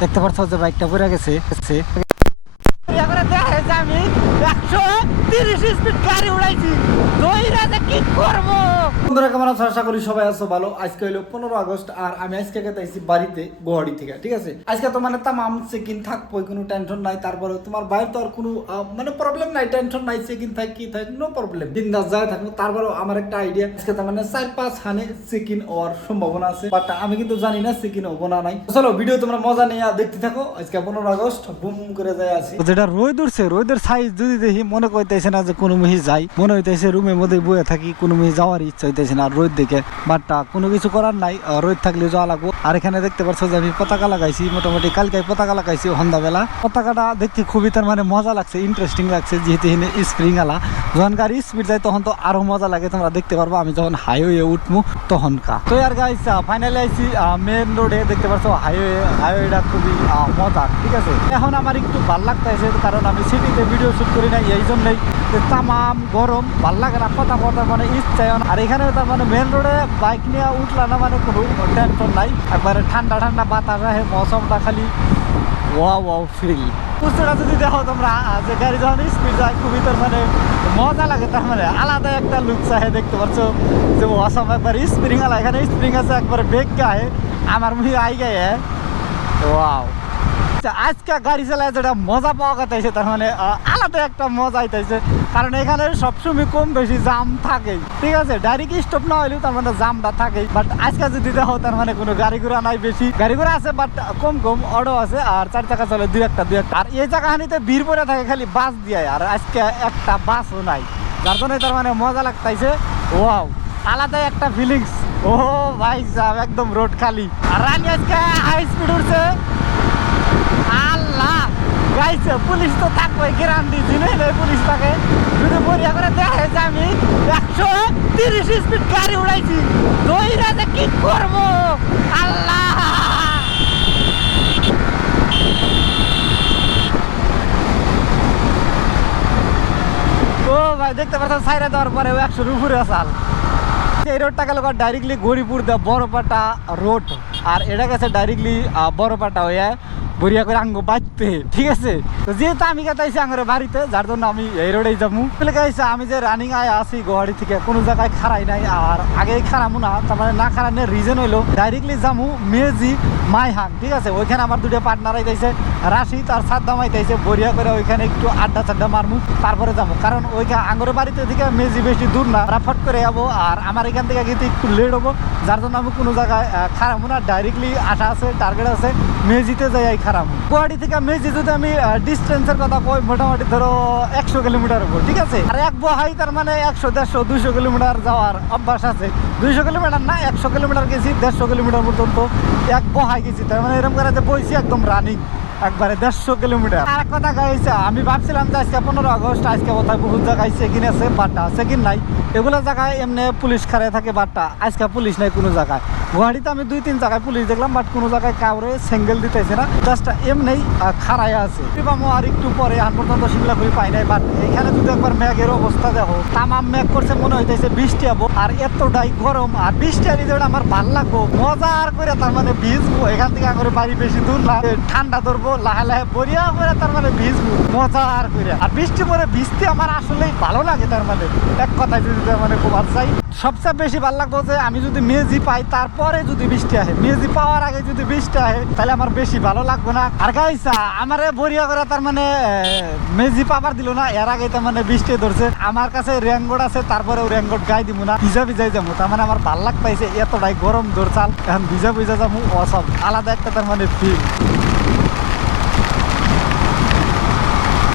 দেখতে পাচ্ছ যে বাইকটা পড়ে গেছে। আমি 130 স্পিড গাড়ি উড়াইছি, কি করবো? বন্ধুরা কেমন আছো? আশা করি সবাই আছো ভালো। আজকে হলো 15 আগস্ট আর আমি আজকে গেছি বাড়িতে গুয়াহাটি থেকে, ঠিক আছে। আজকে তো মানে তামাম চেকিং থাকবো, কোনো টেনশন নাই। তারপরে তোমার বাইরে তো আর কোনো মানে প্রবলেম নাই, টেনশন নাই, চেকিং থাক কি থাক নো প্রবলেম, বিন্দাস যায় থাকবো। তারপরে আমার একটা আইডিয়া, আজকে তার মানে 4-5 হানে চেকিং হওয়ার সম্ভাবনা আছে, বাট আমি কিন্তু জানি না চেকিং হবো না নাই। চলো ভিডিও তোমরা মজা নিয়ে দেখতে থাকো। আজকে 15 আগস্ট বুম করে যায় আছি। যেটা রোদ উঠছে, রোদের সাইজ যদি দেখি মনে করতেছে না যে কোনো মুহি যাই, মনে হইতেছে রুমের মধ্যে বয়ে থাকি, কোনো মুহি যাওয়ার ইচ্ছা হইতেছে না রোদ দেখে। বাট কোনো কিছু করার নাই, রোদ থাকলে যাওয়া লাগবো। আর এখানে দেখতে পাচ্ছ যে আমি পতাকা লাগাইছি, মোটামুটি কালকে পতাকা লাগাইছি সন্ধ্যাবেলা। পতাকাটা দেখতে খুবই তার মানে মজা লাগছে, ইন্টারেস্টিং লাগছে, যেহেতু এখানে স্প্রিং আলা। যখন গাড়ি স্পিড যায় তখন তো আরো মজা লাগে, তোমরা দেখতে পারবো আমি যখন হাইওয়ে উঠবো তখন কা। তো আর গাইস ফাইনালি আইছি মেন রোডে, দেখতে পাচ্ছ হাইওয়েটা খুবই মজা, ঠিক আছে। এখন আমার একটু ভাল লাগতেছে, কারণ আমি সিটিতে ভিডিও শুট করি না, এই জন্যই তামাম গরম, ভাল লাগে না, কথা বলার মানে ইচ্ছা। আর এখানে তার মানে মেন রোডে বাইক নিয়ে উঠলা না মানে কোনো টেনশন নাই, একবারে ঠান্ডা ঠান্ডা বাতাস আহে, মৌসমটা খালি ওয়াও ফিল। বুঝতে যদি দেখো তোমরা যে গাড়ি যখন স্পিড যায় খুবই তার মানে মজা লাগে, তার মানে আলাদা একটা লুক চাহে। দেখতে পাচ্ছ যে ওয়াসম একবার স্প্রিং আলা, এখানে স্প্রিং আছে, একবারে বেগ গায়ে আমার মুহি আই গায়ে। ওয়াও, আজকে গাড়ি চালায় যেটা মজা পাওয়া গেছে, তার মানে আলাদা একটা মজা আইতেছে। কারণ এখানে সবসময় কম বেশি জাম থাকেই, ঠিক আছে। ডাইরেক্ট স্টপ না হইলেও তার মানে জামটা থাকেই। বাট আজকে যদি দেখো তার মানে কোনো গাড়ি ঘোড়া নাই, বেশি গাড়ি ঘোড়া আছে বাট কম অটো আছে, আর 4 চাকা চলে দুই একটা। আর এই জায়গাখানিতে ভিড় পড়ে থাকে খালি বাস দিয়ে, আর আজকে একটা বাসও নাই, যার জন্য তার মানে মজা লাগতেছে। ওয়াও, আলাদা একটা ফিলিংস। ও ভাই সাহেব, একদম রোড খালি। আর রানি আজকে হাই স্পিড উঠছে। আল্লাহ গাইছে, পুলিশ তো থাকবে, গ্যারান্টি দিনে পুলিশ থাকে। যদি বরিয়া করে দেখে যে আমি 130 স্পিড গাড়ি উড়াইছি, দইরা যে কি করবো আল্লাহ। ও ভাই দেখতে পাচ্ছেন সাইরা দেওয়ার পরে 100-র উপরে আসাল। এই রোডটা গেল ডাইরেক্টলি গৌরীপুর দা বড়পাটা রোড, আর এটা গেছে ডাইরেক্টলি বড়পাটা হয়ে বরিয়া করে আঙ্গ বাঁচতে, ঠিক আছে। তো যেহেতু আমি গেতাইছি আঙ্গরে বাড়িতে, যার জন্য আমি এই রোডেই যাবো। গাইছে আমি যে রানিং আয় আসি গুয়াহাটি থেকে, কোনো জায়গায় খারাই নাই, আর আগে খারামু না, তার মানে না খারানোর রিজন হইলো ডাইরেক্টলি যাবো মেজি মাইহাং, ঠিক আছে। ওইখানে আমার দুটো পার্টনার আইতেছে, রাশিদ আর সাদ্দাম আইতেছে। বরিয়া করে ওইখানে একটু আড্ডা চাড্ডা মারমু, তারপরে যাবো। কারণ ওইখানে আঙ্গরে বাড়িতে থেকে মেজি বেশি দূর না, ফট করে যাবো। আর আমার এখান থেকে কিন্তু একটু লেট হবো, যার জন্য আমি কোনো জায়গায় খারামু না, ডাইরেক্টলি আশা আছে, টার্গেট আছে, মেজিতে যাই খারামু। গুয়াহাটি থেকে মেজি যদি আমি ডিস্টেন্সের কথা কই, মোটামুটি ধরো 100 কিলোমিটার উপর, ঠিক আছে। আর এক বহাই তার মানে 100, 150, 200 কিলোমিটার যাওয়ার অভ্যাস আছে। 200 কিলোমিটার না, 100 কিলোমিটার গেছি, 150 কিলোমিটার পর্যন্ত এক বহাই গেছি। তার মানে এরকম করে যে বইছি একদম রানিং একবারে 150 কিলোমিটার। আর কথা গাইছে, আমি ভাবছিলাম যে আজকে 15 আগস্ট, আজকে কোথায় বহুত জায়গায় চেকিং আছে, বাট চেকিং নাই। এগুলো জায়গায় এমনি পুলিশ খাড়ায় থাকে, বাট আজকে পুলিশ নাই কোনো জায়গায়। গুয়াহাটিতে আমি 2-3 জায়গায় পুলিশ দেখলাম, বাট কোনো জায়গায় কাউরে সিঙ্গেল দিতেছে না, জাস্ট এমনি খাড়াই আছে। আর একটু পরে এখন পর্যন্ত শিমলাপুরি পাই নাই। বাট এখানে যদি একবার মেঘের অবস্থা দেখো, তামাম মেঘ করছে, মনে হইতেছে বৃষ্টি হবো। আর এতটাই গরম, আর বৃষ্টি আনি যেটা আমার ভাল লাগবো, মজার করে তার মানে ভিজবো। এখান থেকে আমার বাড়ি বেশি দূর না, ঠান্ডা ধরবো, লাহে লাহে বরিয়া করে তার মানে ভিজবো মজার করে। আর বৃষ্টি পরে ভিজতে আমার আসলেই ভালো লাগে, তার মানে এক কথায় যদি তার মানে খুব চাই। সবচেয়ে বেশি ভালো লাগবো যে আমি যদি মেজি পাই, তারপরে যদি বৃষ্টি আহে, মেজি পাওয়ার আগে যদি বৃষ্টি আহে, তাহলে আমার বেশি ভালো লাগবে না। আর গাইছা আমারে বরিয়া করে তার মানে মেজি পাবার দিল না, এর আগে তার মানে বৃষ্টি ধরছে। আমার কাছে রেনকোট আছে, তারপরে রেনকোট গায়ে দিব না, ভিজাই যাবো। তার মানে আমার ভাল লাগতেছে, এতটাই গরম ধরছাল, এখন ভিজা যাবো, অসম আলাদা একটা তার মানে ফিল,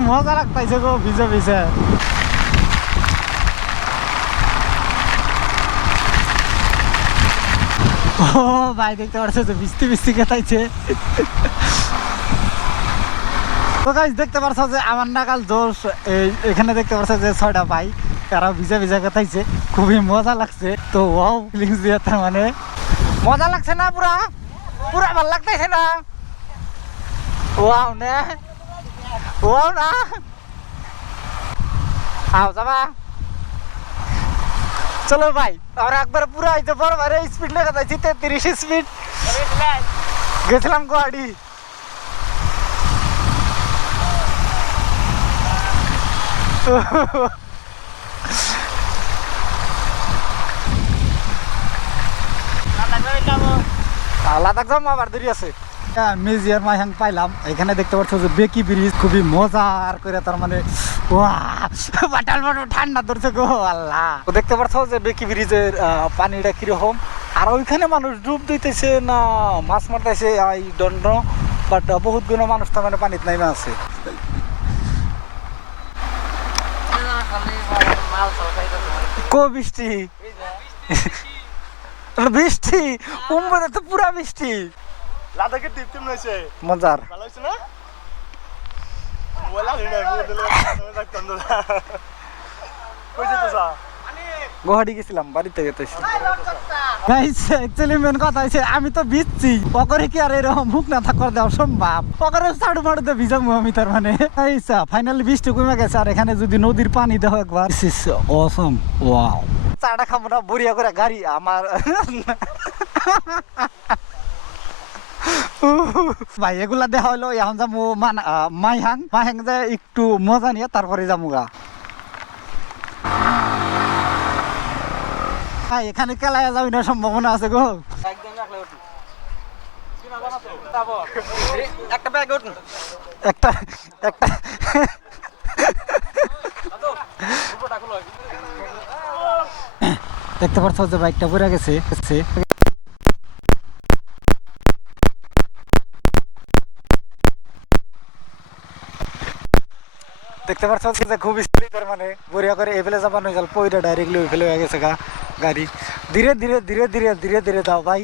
মজা লাগতেছে গো ভিজা। ও ভাই দেখতে পাচ্ছ যে বৃষ্টি কেটাইছে। তো গাইস দেখতে পাচ্ছ যে আমার নাগাল জোশ, এখানে দেখতে পাচ্ছ যে 6টা বাইক, তারা ভিজা কেটাইছে, খুবই মজা লাগছে। তো ওয়াও ফিলিংস দিয়ে তার মানে মজা লাগছে না, পুরা ভালো লাগতেছে না। ওয়াও না আও যাবা, চলো ভাই আমরা একবার পুরো আইতে বড় ভাই স্পিড লেগে যাচ্ছি, 33 স্পিড গেছিলাম গুয়াহাটি। লাদাখ যাবো আবার দেরি আছে। মিউজিয়াম মাইহাং পাইলাম, এখানে দেখতে পাচ্ছ যে বেকি ব্রিজ খুবই মজার করে, তার মানে বাটাল বাটাল ঠান্ডা ধরছে গো আল্লাহ। দেখতে পাচ্ছ যে বেকি ব্রিজের পানিটা কিরকম, আর ওইখানে মানুষ ডুব দিতেছে না মাছ মারতেছে আই ডোন্ট নো, বাট বহুত গুলো মানুষ তার মানে পানিতে নাইমা আছে। কো বৃষ্টি বৃষ্টি উম্বরে তো পুরা বৃষ্টি। লাদাখের ট্রিপ কেমন হয়েছে? মজার। ভালো হয়েছে না? বলা হই না বলে রাখতাম না। কই যেতেছ? গুয়াহাটি গেছিলাম, বাড়িতে গেতেছি। গাইস অ্যাকচুয়ালি মেন কথা হইছে আমি তো ভিজছি, পকরে কি আর এরকম মুখ না থাকার দেওয়া সম্ভব? পকরে সাড়ু মাড়ু দিয়ে ভিজাবো আমি, তার মানে আইসা ফাইনালি বৃষ্টি কমে গেছে। আর এখানে যদি নদীর পানি দেখো একবার, দিস ইজ অসম। ওয়াও, চাটা খাবো না বড়িয়া করে গাড়ি আমার। ভাই এগুলা দেখা হলো, এখন যাবো মাইহাং। মাইহাং যে একটু মজা নিয়ে তারপরে যাবো গা। এখানে কেলায় যাবি না সম্ভাবনা আছে গো। একটা ব্যাগ একটা একটা দেখতে পাচ্ছ যে বাইকটা পড়ে গেছে। দেখতে পাচ্ছ যে খুব স্লিপার, মানে বড়িয়া করে এভেলে যাবানো গেল, পয়টা ডাইরেক্টলি ওই ফেলে হয়ে গেছে গা গাড়ি। ধীরে ধীরে ধীরে ধীরে ধীরে ধীরে দাও ভাই।